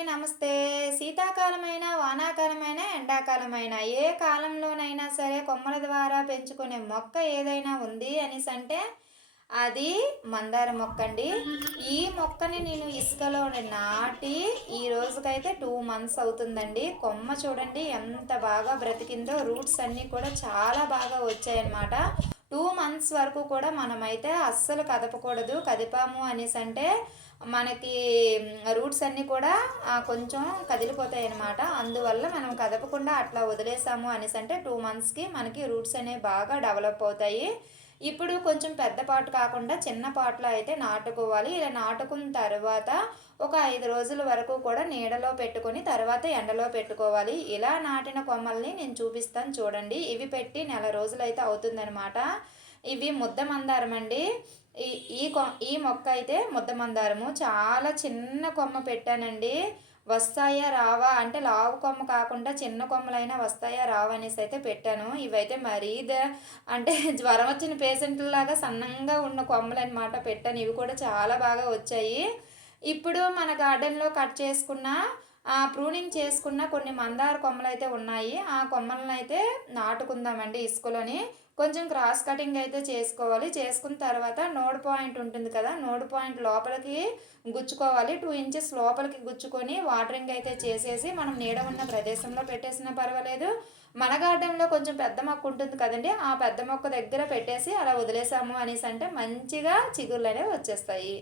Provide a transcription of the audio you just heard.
అందరికీ నమస్తే. శీతాకాలమైన, వానాకాలమైన, ఎండాకాలమైన ఏ కాలంలోనైనా సరే కొమ్మల ద్వారా పెంచుకునే మొక్క ఏదైనా ఉంది అనేసంటే అది మందార మొక్కండి. ఈ మొక్కని నేను ఇసుకలో నాటి ఈ రోజుకైతే 2 మంత్స్ అవుతుందండి. కొమ్మ చూడండి ఎంత బాగా బ్రతికిందో. రూట్స్ అన్నీ కూడా చాలా బాగా వచ్చాయన్నమాట. 2 మంత్స్ వరకు కూడా మనమైతే అస్సలు కదపకూడదు. కదిపాము అనేసంటే మనకి రూట్స్ అన్నీ కూడా కొంచెం కదిలిపోతాయన్నమాట. అందువల్ల మనం కదపకుండా అట్లా వదిలేసాము అనేసంటే 2 మంత్స్‌కి మనకి రూట్స్ అనేవి బాగా డెవలప్ అవుతాయి. ఇప్పుడు కొంచెం పెద్ద పాటు కాకుండా చిన్న పాటులో అయితే నాటుకోవాలి. ఇలా నాటుకున్న తర్వాత ఒక 5 రోజుల వరకు కూడా నీడలో పెట్టుకొని తర్వాత ఎండలో పెట్టుకోవాలి. ఇలా నాటిన కొమ్మల్ని నేను చూపిస్తాను చూడండి. ఇవి పెట్టి నెల రోజులైతే అవుతుందనమాట. ఇవి ముద్ద మందారం అండి. ఈ ఈ కొ ఈ మొక్క అయితే ముద్ద మందారము. చాలా చిన్న కొమ్మ పెట్టానండి. వస్తాయా రావా అంటే లావు కొమ్మ కాకుండా చిన్న కొమ్మలైనా వస్తాయా రావా అనేసి అయితే పెట్టాను. ఇవైతే మరీ అంటే జ్వరం వచ్చిన పేషెంట్‌లాగా సన్నంగా ఉన్న కొమ్మలనమాట పెట్టాను. ఇవి కూడా చాలా బాగా వచ్చాయి. ఇప్పుడు మన గార్డెన్‌లో కట్ చేసుకున్న ప్రూనింగ్ చేసుకున్న కొన్ని మందార కొమ్మలైతే ఉన్నాయి. ఆ కొమ్మలనైతే నాటుకుందామండి ఇసుకలోని. కొంచెం క్రాస్ కటింగ్ అయితే చేసుకోవాలి. చేసుకున్న తర్వాత నోడ్ పాయింట్ ఉంటుంది కదా! నోడ్ పాయింట్ లోపలికి గుచ్చుకోవాలి. 2 ఇంచెస్ లోపలికి గుచ్చుకొని వాటరింగ్ అయితే చేసేసి మనం నీడ ఉన్న ప్రదేశంలో పెట్టేసినా పర్వాలేదు. మన గార్డెన్‌లో కొంచెం పెద్ద మొక్క ఉంటుంది కదండీ! ఆ పెద్ద మొక్క దగ్గర పెట్టేసి అలా వదిలేసాము అనేసంటే మంచిగా చిగుర్లనేవి వచ్చేస్తాయి.